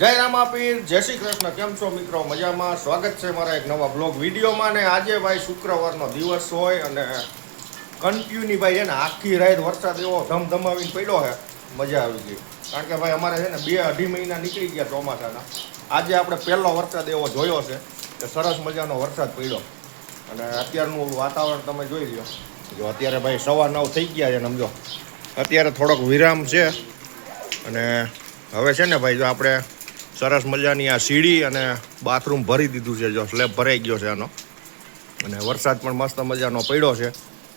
જય રામાપીર, જય શ્રી કૃષ્ણ. કેમ છો મિત્રો? મજામાં. સ્વાગત છે મારા એક નવા બ્લોગ વિડીયોમાં. ને આજે ભાઈ શુક્રવારનો દિવસ હોય અને કન્ટિન્યુ ભાઈ છે ને આખી રાત વરસાદ એવો ધમધમાવીને પડ્યો છે, મજા આવી ગઈ. કારણ કે ભાઈ અમારે છે ને 2-2.5 મહિના નીકળી ગયા ચોમાસાના. આજે આપણે પહેલો વરસાદ એવો જોયો છે કે સરસ મજાનો વરસાદ પડ્યો. અને અત્યારનું વાતાવરણ તમે જોઈ લો. જો અત્યારે ભાઈ 9:15 થઈ ગયા છે ને સમજો અત્યારે થોડોક વિરામ છે. અને હવે છે ને ભાઈ જો આપણે સરસ મજાની આ સીડી અને બાથરૂમ ભરી દીધું છે, જો સ્લેબ ભરાઈ ગયો છે આનો. અને વરસાદ પણ મસ્ત મજાનો પડ્યો છે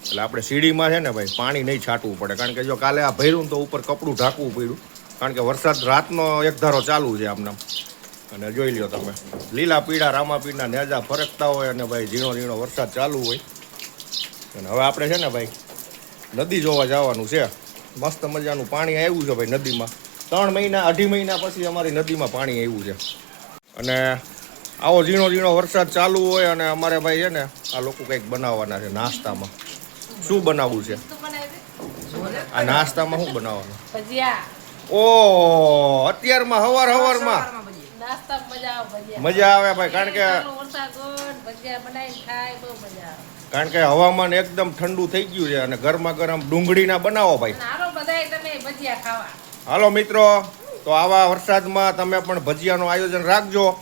એટલે આપણે સીડીમાં છે ને ભાઈ પાણી નહીં છાંટવું પડે. કારણ કે જો કાલે આ ભર્યું તો ઉપર કપડું ઢાંકવું પડ્યું, કારણ કે વરસાદ રાતનો એક ધારો ચાલુ છે આમનામ. અને જોઈ લ્યો તમે લીલા પીળા રામાપીરના નેજા ફરકતા હોય અને ભાઈ ઝીણો ઝીણો વરસાદ ચાલુ હોય. અને હવે આપણે છે ને ભાઈ નદી જોવા જવાનું છે. મસ્ત મજાનું પાણી આવ્યું છે ભાઈ નદીમાં. 3-2.5 મહિના પછી અમારી નદીમાં પાણી આવ્યું છે. અને આવો ઝીણો ઝીણો વરસાદ ચાલુ હોય અને અમારે ભાઈ છે ને આ લોકો કંઈક બનાવવાના છે નાસ્તામાં. શું બનાવવું છે આ નાસ્તામાં? શું બનાવવાનું? ઓ અત્યારમાં હવારમાં મજા આવે ભાઈ, કારણ કે હવામાન એકદમ ઠંડુ થઈ ગયું છે અને ગરમા ગરમ ડુંગળીના બનાવો ભાઈ. હાલો મિત્રો, તો આવા વરસાદમાં તમે પણ ભજીયાનું આયોજન રાખજો.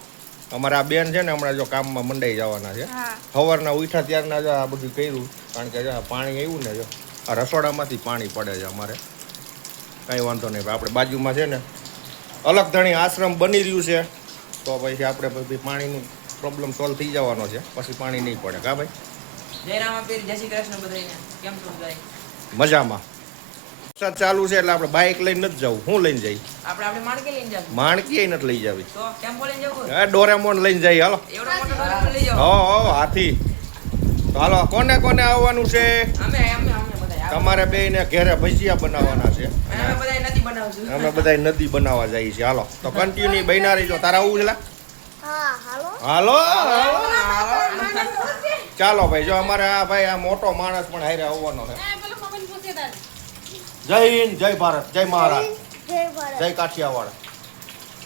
અમારા બેન છે ને હમણાં જો કામમાં મંડાઈ જવાના છે. સવારના ઉઠ્યા ત્યારના જો આ બધું કર્યું, કારણ કે પાણી આવ્યું ને જો આ રસોડામાંથી પાણી પડે છે અમારે. કંઈ વાંધો નહીં ભાઈ, આપણે બાજુમાં છે ને અલગ ધણી આશ્રમ બની રહ્યું છે, તો પછી આપણે બધી પાણીનું પ્રોબ્લેમ સોલ્વ થઈ જવાનો છે, પછી પાણી નહીં પડે. કા ભાઈ? જય રામાપીર, જય શ્રી કૃષ્ણ બધાને. કેમ છો ભાઈ? મજામાં. વરસાદ ચાલુ છે એટલે આપણે બાઇક લઈને નથી જવું. શું લઈને જઈ? આપણે માણકી લઈને જવું. માણકી નથી લઈ જાવી તો ટેમ્પો લઈને જવું. હે ડોરેમોન લઈને જઈ. હાલો એવડો મોટો ડોરેમોન લઈ જાવ. હો હાથી. તો હાલો કોને કોને આવવાનું છે? અમે બધા. તમારે બેયને ઘરે ભજીયા બનાવવાના છે. અમે બધા નદી બનાવશું. અમે બધા નદી બનાવવા જઈએ છીએ. હાલો તો કન્ટિન્યુ બન્યા રહીજો. તારા આવું છે? હાલો ચાલો ભાઈ. જો અમારે આ ભાઈ આ મોટો માણસ પણ હારે આવવાનો છે. જય હિન્દ, જય ભારત, જય મહારાજ, જય કાઠિયાવાડ.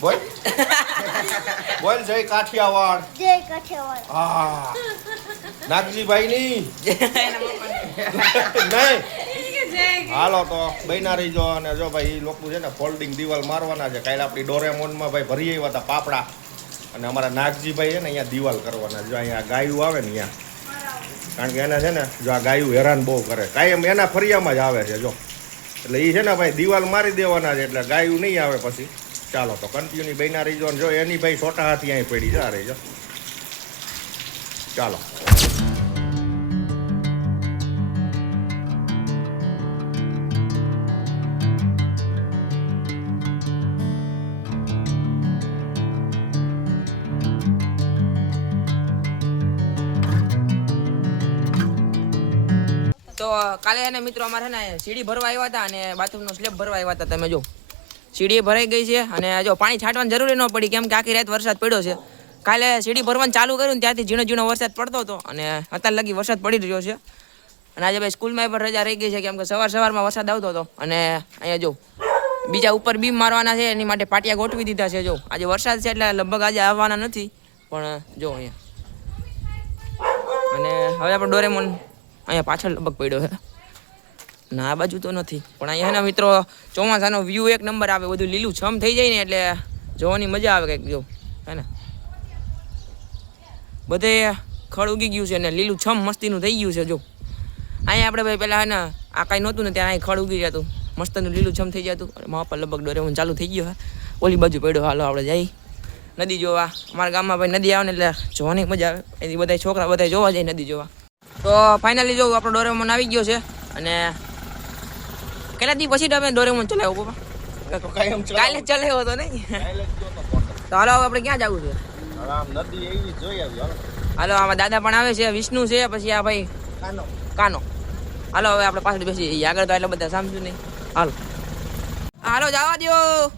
બોલ બોલ જય કાઠિયાવાડ. હા નાગજીભાઈ ની નહીં. હાલો તો બન્યા રહીજો. અને જો ભાઈ એ લોકો છે ને ફોલ્ડિંગ દિવાલ મારવાના છે. કાલે આપણી ડોરેમોનમાં ભાઈ ભરી આવ્યા હતા પાપડા, અને અમારા નાગજીભાઈ છે ને અહીંયા દિવાલ કરવાના. જો અહીંયા ગાયું આવે ને અહીંયા, કારણ કે એને છે ને જો આ ગાયું હેરાન બહુ કરે, કાયમ એના ફરિયામાં જ આવે છે. જો એટલે એ છે ને ભાઈ દિવાલ મારી દેવાના છે એટલે ગાયું નહીં આવે પછી. ચાલો તો કન્ટિન્યુ બન્યા રહીજો. જો એની ભાઈ છોટા હાથી અહીં પડી જા રહીજો. ચાલો તો કાલે એને મિત્રો અમારે ને સીડી ભરવા આવ્યા હતા અને બાથરૂમનો સ્લેબ ભરવા આવ્યા હતા. તમે જો સીડી ભરાઈ ગઈ છે અને જો પાણી છાંટવાની જરૂરી ન પડી, કેમ કે આખી રાત વરસાદ પડ્યો છે. કાલે સીડી ભરવાનું ચાલુ કર્યું ને ત્યાંથી ઝીણો ઝીણો વરસાદ પડતો હતો અને અત્યારે લગી વરસાદ પડી રહ્યો છે. અને આજે ભાઈ સ્કૂલમાં પણ રજા રહી ગઈ છે, કેમ કે સવારમાં વરસાદ આવતો હતો. અને અહીંયા જો બીજા ઉપર બીમ મારવાના છે, એની માટે પાટિયા ગોઠવી દીધા છે. જો આજે વરસાદ છે એટલે લગભગ આજે આવવાના નથી, પણ જો અહીંયા. અને હવે આપણે ડોરેમોન અહીંયા પાછળ લગભગ પડ્યો છે ને આ બાજુ તો નથી, પણ અહીંયા એના મિત્રો ચોમાસાનો વ્યૂ એક નંબર આવે. બધું લીલું છમ થઈ જાય ને એટલે જોવાની મજા આવે કંઈક. જો હે ને બધે ખડ ઉગી ગયું છે ને લીલું છમ મસ્તીનું થઈ ગયું છે. જો અહીંયા આપણે ભાઈ પહેલાં હે ને આ કાંઈ નહોતું ને ત્યાં અહીં ખડ ઉગી જતું, મસ્તનું લીલું છમ થઈ જતું. મારા પર લગભગ ડોરેમોન ચાલુ થઈ ગયો. ઓલી બાજુ પડ્યો. હાલો આપણે જઈ નદી જોવા. અમારા ગામમાં ભાઈ નદી આવે ને એટલે જોવાની મજા આવે. એથી બધા છોકરા બધા જોવા જાય નદી જોવા. તો ફાઇનલી જો આપણો ડોરેમોન આવી ગયો છે. અને કેટલા દી પછી તમે ડોરેમોન ચલાવ્યો પપ્પા? કાલે ચલાવ્યો હતો નહીં? તો હાલો આપણે ક્યાં જવું છે? હાલો આમાં દાદા પણ આવે છે, વિષ્ણુ છે, પછી આ ભાઈ કાનો. હાલો હવે આપણે પાછળ બેસી જઈએ. આગળ તો એટલે બધા સમજુ નહીં. હાલો હાલો જવા દો.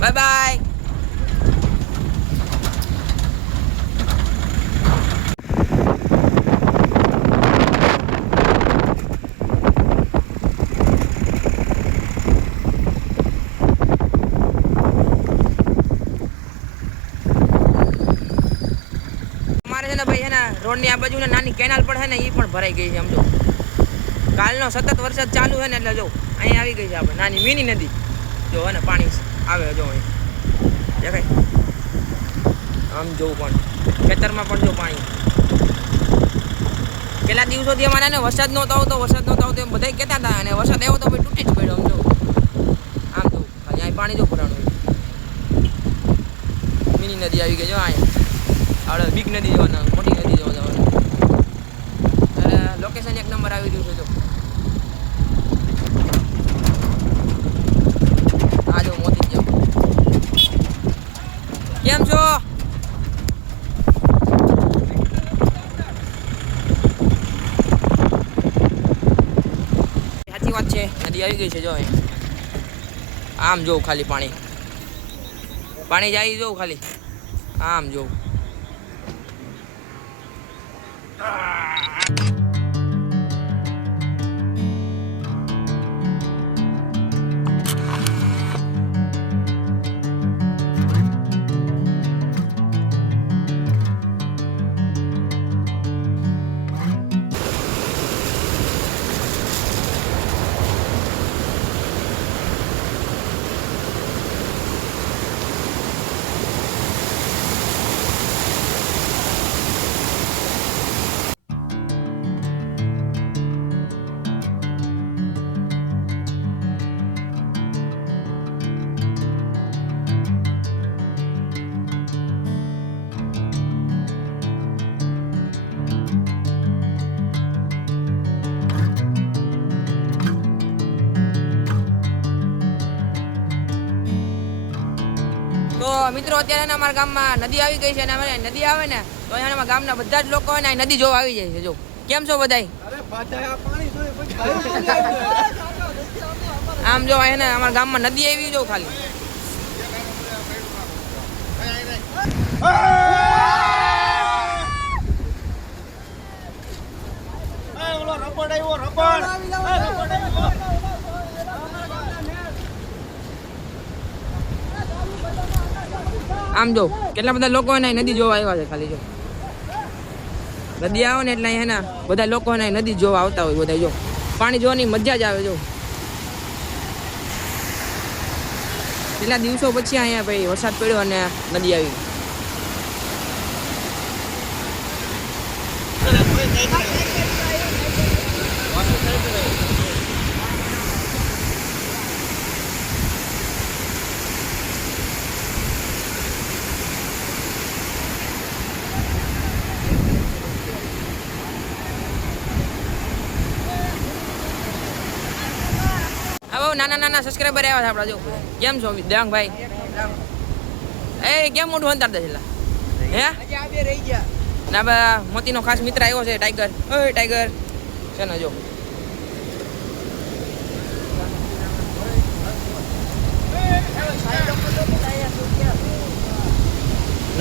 Bye bye. રોડની આ બાજુ ને નાની કેનાલ પણ છે ને એ પણ ભરાઈ ગઈ છે. આમ જો કાલનો સતત વરસાદ ચાલુ છે ને એટલે જો અહીંયા આવી ગઈ છે આપણે નાની મિની નદી. જો હે ને પાણી આવે જો અહીં દેખાય. આમ જોવું પણ ખેતરમાં પણ જો પાણી. પેલા દિવસોથી અમારે ને વરસાદ નહોતો આવતો એમ બધા કહેતા હતા અને વરસાદ આવ્યો તો ભાઈ તૂટી જ પડ્યો. આમ જો ખાલી અહીં પાણી જો ભરાણું. મિની નદી આવી ગઈ જો અહીંયા આપણે બિગ નદી જોવાના મોટી નદી જોવા જવાનું. એટલે લોકેશન એક નંબર આવી રહ્યું છે જો. આ જો મોતી જાવ. કેમ છો? સાચી વાત છે નદી આવી ગઈ છે જો અહીં. આમ જોઉં ખાલી પાણી જાય જોઉં ખાલી આમ જોઉં. તો મિત્રો અત્યારે અમારા ગામમાં નદી આવી ગઈ છે અને અમે નદી આવે ને તો અહીંયા ગામના બધા જ લોકો ને નદી જોવા આવી જાય છે. જો કેમ છો બધાય? આમ જો અહીંયા અમારા ગામમાં નદી આવી જો ખાલી. આમ જો કેટલા બધા લોકો ને નદી જોવા આવ્યા છે ખાલી. જો નદી આવે ને એટલે અહીંયા બધા લોકો ને નદી જોવા આવતા હોય બધા. જો પાણી જોવાની મજા જ આવે. જો કેટલા દિવસો પછી અહીંયા ભાઈ વરસાદ પડ્યો અને નદી આવી. નાના સબસ્ક્રાઈબર આવ્યા છે આપણા. જો કેમ છો દેવાંગભાઈ? એ કેમ મોઢું અંતાડતા છે? હે રહી ગયા ના બા મોતીનો ખાસ મિત્ર આવ્યો છે ટાઈગર. ઓય ટાઈગર છે ને જો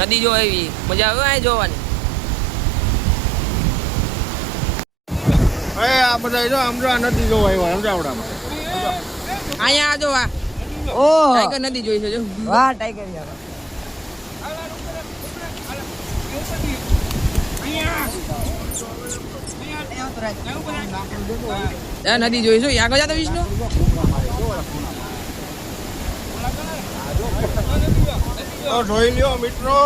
નદી જો આવી મજા આવે આ જોવાની. આ બધા જો અમરા નદી જોવા આવ્યા અમરાવડામાં. અહીંયા જો આ ઓ ટાઈગર નદી જોઈ છે જો. વાહ ટાઈગર યાર. નદી જોઈ છે આગળ જતો વિષ્ણુ. તો જોઈ લ્યો મિત્રો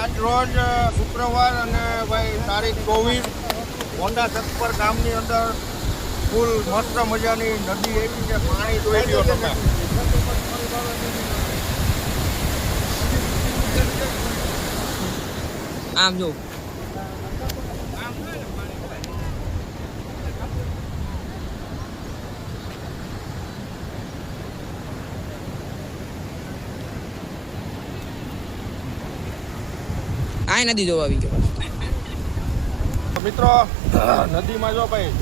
આજ રોજ શુક્રવાર અને ભાઈ તારીખ 24 હોન્ડા સત્પર ગામની અંદર ફૂલ મસ્ત મજાની નદી એવી છે. પાણી જોઈ લ્યો તમે. આમ જો આ નદી જોવા આવી ગયો મિત્રો. નદીમાં જો ભાઈ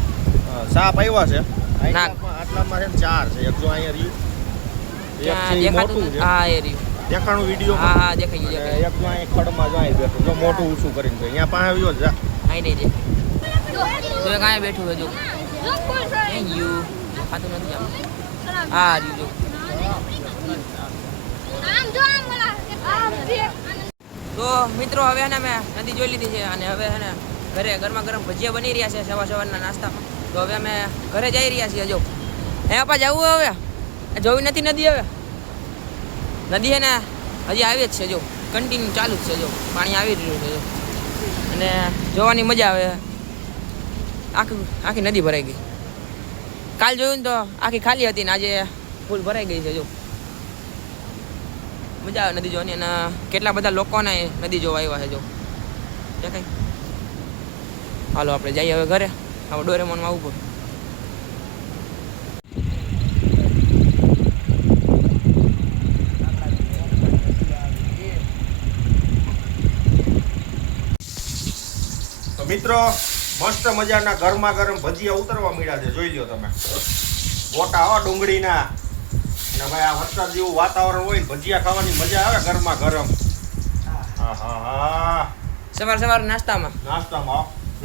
સાપ આવ્યા છે. આટલામાં છે 4 છે. એક જો અહીંયા રહ્યું મોટું છે. હા એ રહ્યું દેખાણું વિડીયો. હા દેખાઈ ગયું. એક જો અહીંયા ખડમાં જો અહીં બેઠું જો મોટું ઊંચું કરીને અહીંયા પાસે આવ્યો જા. આઈ નહીં દે તો કાંઈ બેઠું હોય જો થેન્ક યુ ખાતું નથી આમ. હા રહ્યું જો. તો મિત્રો હવે ને મેં નદી જોઈ લીધી છે અને હવે છે ને ઘરે ગરમા ગરમ ભજીયા બની રહ્યા છે સવારના નાસ્તામાં. તો હવે અમે ઘરે જઈ રહ્યા છીએ. જો હે આપા જવું હવે જોવી નથી નદી. હવે નદી હે ને હજી આવી જ છે. જો કન્ટિન્યુ ચાલુ જ છે. જો પાણી આવી રહ્યું છે. જો અને જોવાની મજા આવે. આખી નદી ભરાઈ ગઈ. કાલ જોયું ને તો આખી ખાલી હતી ને આજે ફૂલ ભરાઈ ગઈ છે. જો મજા આવે નદી જોવાની. અને કેટલા બધા લોકોને નદી જોવા આવ્યા છે. જો દેખાય. હાલો આપણે જઈએ હવે ઘરે. હવે ડોરેમોનમાં આવવું પડે. તો મિત્રો મસ્ત મજાના ગરમા ગરમ ભજીયા ઉતરવા મળ્યા છે. જોઈ લ્યો તમે. ગોટા આવા ડુંગળીના. અને ભાઈ આ વરસાદ જેવું વાતાવરણ હોય ને ભજીયા ખાવાની મજા આવે ગરમા ગરમ. હા સવાર નાસ્તામાં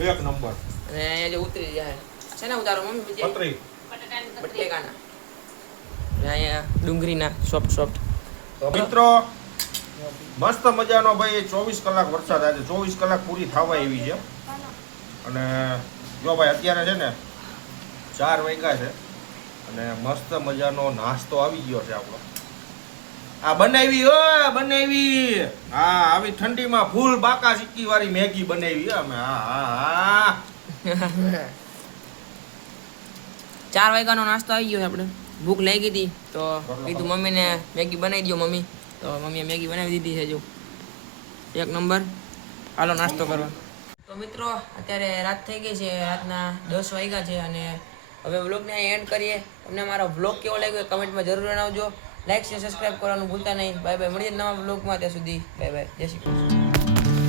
એક નંબર. અને અહીંયા જે ઉતરી જાય છે ને ઉતારો મમ્મી પતરી બટેકાના. અહીંયા ડુંગળીના સોફ્ટ. તો મિત્રો મસ્ત મજાનો ભાઈ 24 કલાક વરસાદ આજે 24 કલાક પૂરી થવા એવી છે. અને જો ભાઈ અત્યારે છે ને 4 વાગ્યા છે અને મસ્ત મજાનો નાસ્તો આવી ગયો છે આપણો. આ બનાવી હા આવી ઠંડીમાં ફૂલ બાકા સિક્કી વાળી મેગી બનાવી અમે. હા 4 વાગ્યાનો નાસ્તો આવી ગયો. આપણે ભૂખ લાગી હતી તો કીધું મમ્મીને મેગી બનાવી દો મમ્મી. તો મમ્મીએ મેગી બનાવી દીધી છે. જો એક નંબર. હાલો નાસ્તો કરવા. તો મિત્રો અત્યારે રાત થઈ ગઈ છે. રાતના 10 વાગ્યા છે અને હવે વ્લોગને એન્ડ કરીએ. તમને મારો વ્લોગ કેવો લાગ્યો કમેન્ટમાં જરૂર જણાવજો. લાઈક શેર સબસ્ક્રાઈબ કરવાનું ભૂલતા નહીં. Bye bye. મળીએ નવા વ્લોગમાં. ત્યાં સુધી બાય બાય. જય શ્રી કૃષ્ણ.